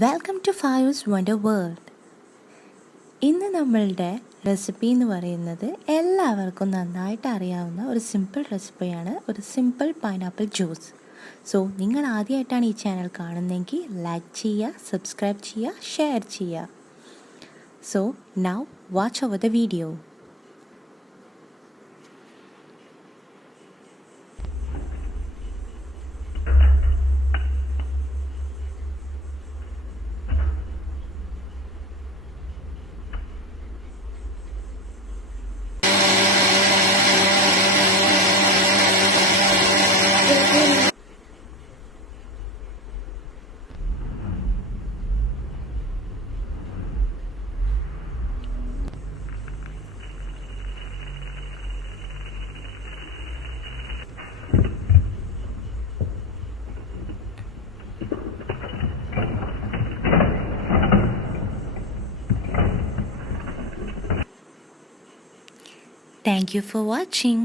Welcome to faayu'z wonder world. ഇന്ന് നമ്മളുടെ recipe എന്ന് പറയുന്നത് എല്ലാവർക്കും നന്നായിട്ട് അറിയാവുന്ന ഒരു സിമ്പിൾ റെസിപ്പിയാണ്, ഒരു സിമ്പിൾ പൈനാപ്പിൾ ജ്യൂസ്. സോ നിങ്ങൾ ആദ്യമായിട്ടാണ് ഈ ചാനൽ കാണുന്നതെങ്കിൽ ലൈക്ക് ചെയ്യുക, സബ്സ്ക്രൈബ് ചെയ്യുക, ഷെയർ ചെയ്യുക. So now watch over the video. Thank you for watching.